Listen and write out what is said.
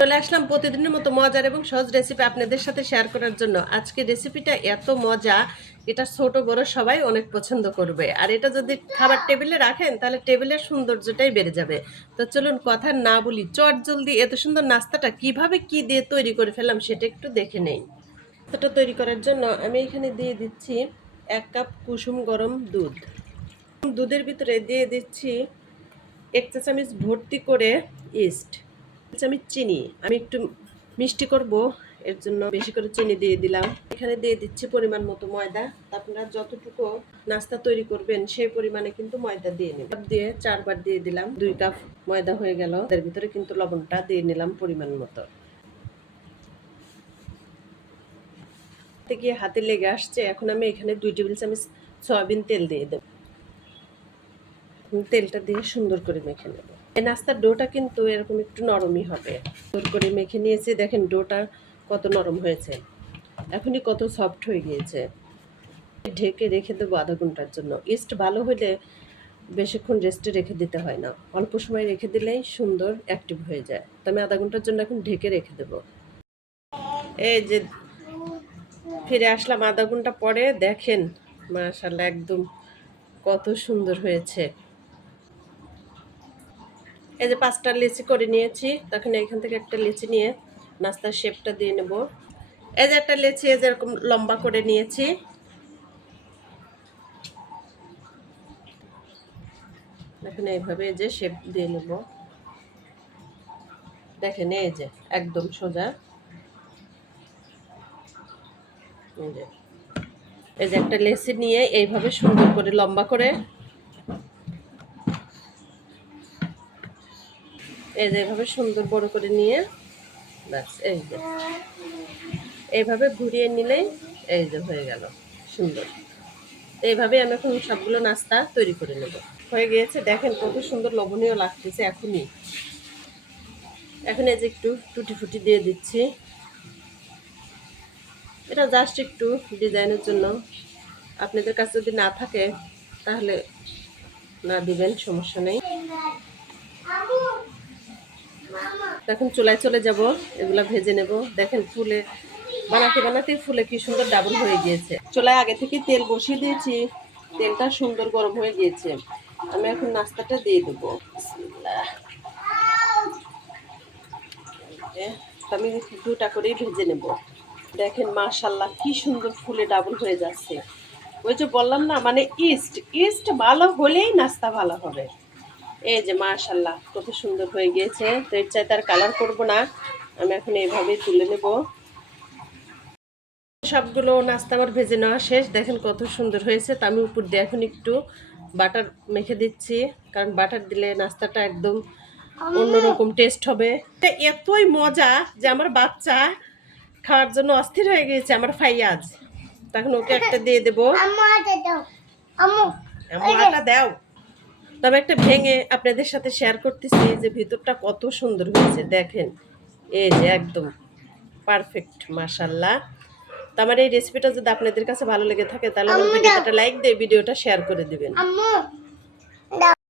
চলে আসলাম প্রতিদিনের মতো মজার এবং সহজ রেসিপি আপনাদের সাথে শেয়ার করার জন্য। আজকে রেসিপিটা এত মজা, এটা ছোট, বড় সবাই অনেক পছন্দ করবে। আর এটা যদি খাবার টেবিলে রাখেন, তাহলে টেবিলের সৌন্দর্যটাই বেড়ে যাবে। তো চলুন কথা না বলি, চট জলদি এত সুন্দর নাস্তাটা কীভাবে কি দিয়ে তৈরি করে ফেললাম সেটা একটু দেখে নেই। নাস্তাটা তৈরি করার জন্য আমি এখানে দিয়ে দিচ্ছি এক কাপ কুসুম গরম দুধ। দুধের ভিতরে দিয়ে দিচ্ছি এক চা চামচ ভর্তি করে ইস্ট চামচ চিনি। আমি একটু মিষ্টি করব, এর জন্য বেশি করে চিনি দিয়ে দিলাম। এখানে দিয়ে দিচ্ছি পরিমাণ মতো ময়দা। আপনারা যতটুকু নাস্তা তৈরি করবেন, সেই পরিমাণে কিন্তু ময়দা দিয়ে কাপ দিয়ে চারবার দিয়ে দিলাম। দুই কাপ ময়দা হয়ে গেল। তার ভিতরে কিন্তু লবণটা দিয়ে নিলাম পরিমাণ মতো। গিয়ে হাতে লেগে আসছে? এখন আমি এখানে দুই টেবিল চামচ সয়াবিন তেল দিয়ে দেব। তেলটা দিয়ে সুন্দর করে মেখে নেব। এই নাস্তার ডোটা কিন্তু এরকম একটু নরমই হবে। সুন্দর করে মেখে নিয়েছি। দেখেন ডোটা কত নরম হয়েছে। এখনই কত সফট হয়ে গিয়েছে। ঢেকে রেখে দেবো আধা ঘণ্টার জন্য। ইস্ট ভালো হলে বেশিক্ষণ রেস্টে রেখে দিতে হয় না। অল্প সময় রেখে দিলেই সুন্দর অ্যাক্টিভ হয়ে যায়। তো আমি আধা ঘণ্টার জন্য এখন ঢেকে রেখে দেবো। এই যে ফিরে আসলাম আধা ঘণ্টা পরে। দেখেন মাশাল্লাহ একদম কত সুন্দর হয়েছে। এই যে পাঁচটা লিচি করে নিয়েছি, তখন এখান থেকে একটা লিচি নিয়ে নাস্তার শেপটা দিয়ে নেব। এই যে একটা লিচি, এই যে এরকম লম্বা করে নিয়েছি। এখন এইভাবে এই যে শেপ দিয়ে নেব। দেখেন এই যে একদম সোজা। এই যে একটা লেসি নিয়ে এইভাবে সুন্দর করে লম্বা করে এই যে সুন্দর বড় করে নিয়ে, ব্যাস, এই যে। এইভাবে ঘুরিয়ে নিলেই এই যে হয়ে গেল, সুন্দর। এইভাবে আমি এখন সবগুলো নাস্তা তৈরি করে নেব। হয়ে গিয়েছে, দেখেন কত সুন্দর লবণীয় লাগতেছে এখনই। এখন এই যে একটু টুটি ফুটি দিয়ে দিচ্ছি। এটা জাস্ট একটু ডিজাইনের জন্য। আপনাদের কাছে যদি না থাকে, তাহলে না দিবেন, সমস্যা নেই। এখন চুলায় চলে যাব, এগুলা ভেজে নেব। দেখেন ফুলে, বানাতে বানাতে ফুলে কি সুন্দর ডাবল হয়ে গিয়েছে। চুলায় আগে থেকে তেল বসিয়ে দিয়েছি, তেলটা সুন্দর গরম হয়ে গিয়েছে। আমি এখন নাস্তাটা দিয়ে দেবো। আমি দুটা করেই ভেজে নেব। দেখেন মাশাল্লাহ কি সুন্দর ফুলে ডাবল হয়ে যাচ্ছে। ওই যে বললাম না মানে ইস্ট ইস্ট ভালো হলেই নাস্তা ভালো হবে। এই যে মাশাল্লাহ কত সুন্দর হয়ে গিয়েছে। তো এর চাইতে আর কালার করব না। আমি এখন এইভাবেই তুলে নেব। সবগুলো নাস্তা আমার ভেজে নেওয়া শেষ। দেখেন কত সুন্দর হয়েছে। তা আমি উপর দিয়ে এখন একটু বাটার মেখে দিচ্ছি। কারণ বাটার দিলে নাস্তাটা একদম অন্যরকম টেস্ট হবে। এতই মজা যে আমার বাচ্চা খাওয়ার জন্য অস্থির হয়ে গিয়েছে আমার ফাইয়াজ। তখন ওকে একটা দিয়ে দেবো। আটা দাও আম্মু আমার আটা দাও তবে একটা ভেঙে আপনাদের সাথে শেয়ার করতেছি যে ভিতরটা কত সুন্দর হয়েছে দেখেন। এই যে একদম পারফেক্ট মাশাল্লাহ তো আমার এই রেসিপিটা যদি আপনাদের কাছে ভালো লেগে থাকে তাহলে আমার ভিডিওটা লাইক দিয়ে ভিডিওটা শেয়ার করে দেবেন। আম্মু।